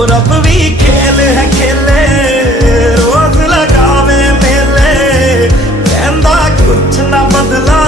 और अब भी खेल है खेले, रोज लगावे मेले, कहंदा कुछ ना बदला